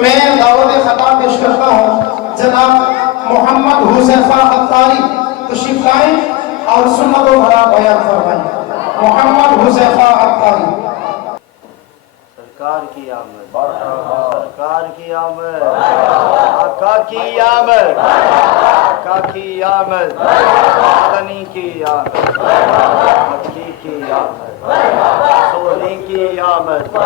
میں دعوت خطاب پیش کرتا ہوں جناب محمد حذیفہ عطاری تشریف لائیں اور سنت و بھرا بیان فرمائیں. محمد حذیفہ عطاری. سرکار کی آمد، سرکار کی آمد، آقا کی آمد، آقا کی آمد، مدنی کی آمد، مکی کی آمد، سوری کی آمد.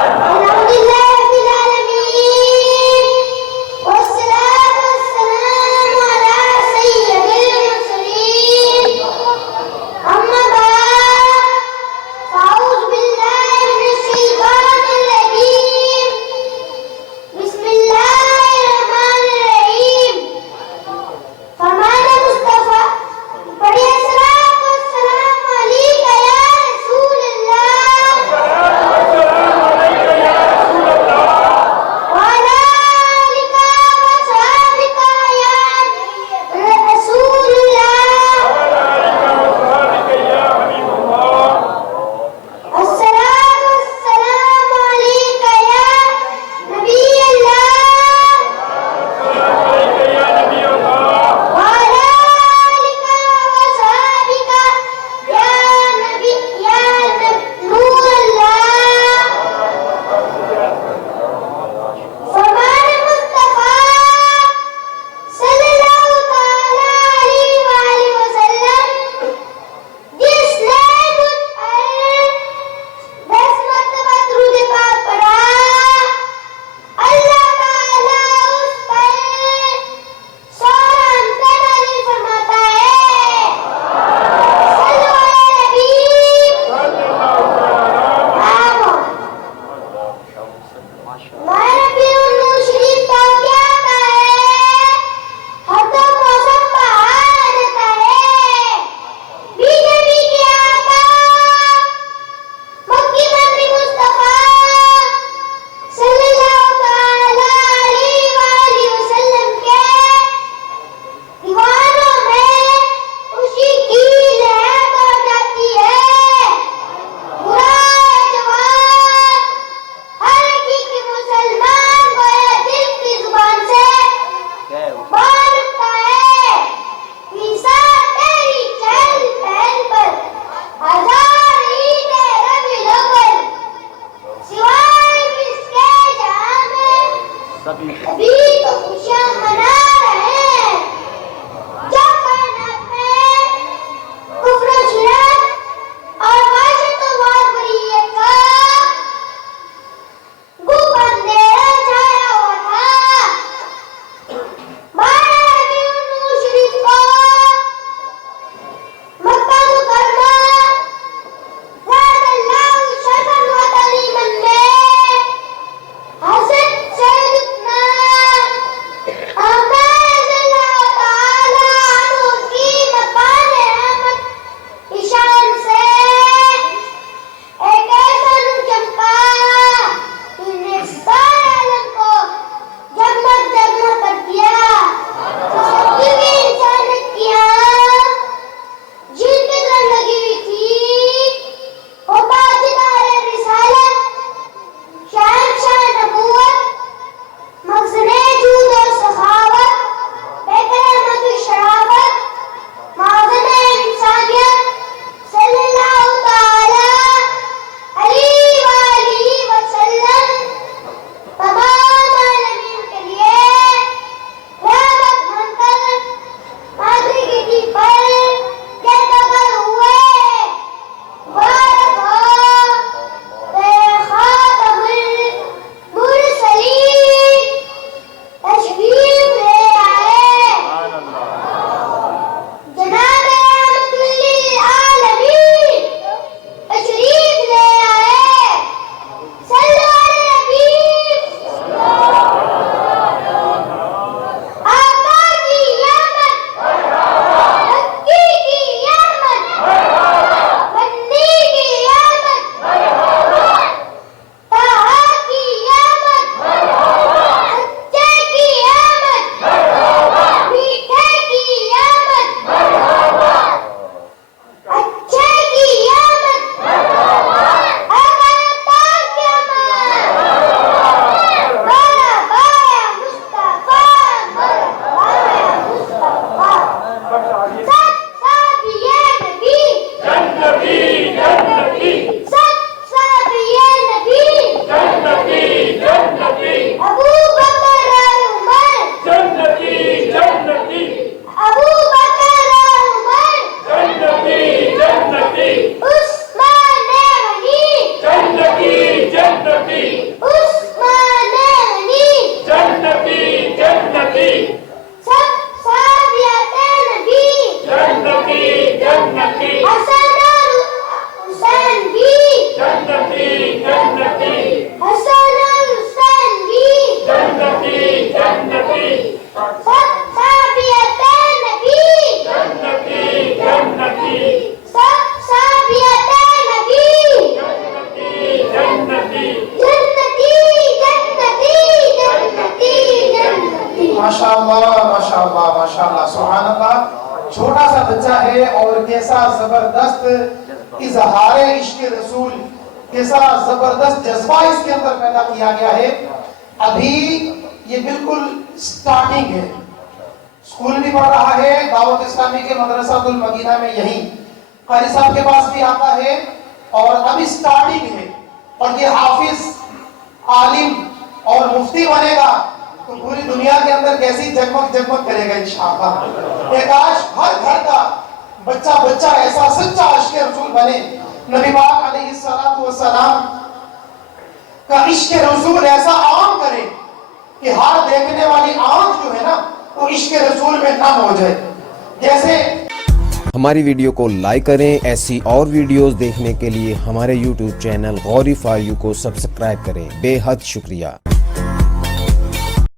ہے اور کیسا زبردست اظہار عشق رسول، کیسا زبردست جذبہ اس کے اندر پیدا کیا گیا ہے. ابھی یہ بالکل سٹارٹنگ ہے، اسکول بھی پڑھ رہا ہے، دعوت اسلامی کے مدرسہ المدینہ میں یہیں قاری صاحب کے پاس بھی آتا ہے، اور ابھی سٹارٹنگ ہے. اور یہ حافظ، عالم اور مفتی بنے گا تو پوری دنیا کے اندر کیسی جگمگ جگمگ کرے گا انشاءاللہ. کہ کاش ہر گھر کا بچہ بچہ ایسا سچا عشق رسول بنے. نبی پاک علیہ الصلوۃ والسلام کا عشق رسول ایسا عام کرے کہ ہر دیکھنے والی آنکھ جو ہے نا وہ عشق رسول میں نم ہو جائے. جیسے ہماری ویڈیو کو لائک کریں. ایسی اور ویڈیوز دیکھنے کے لیے ہمارے YouTube channel Ghori for you کو سبسکرائب کریں. بے حد شکریہ.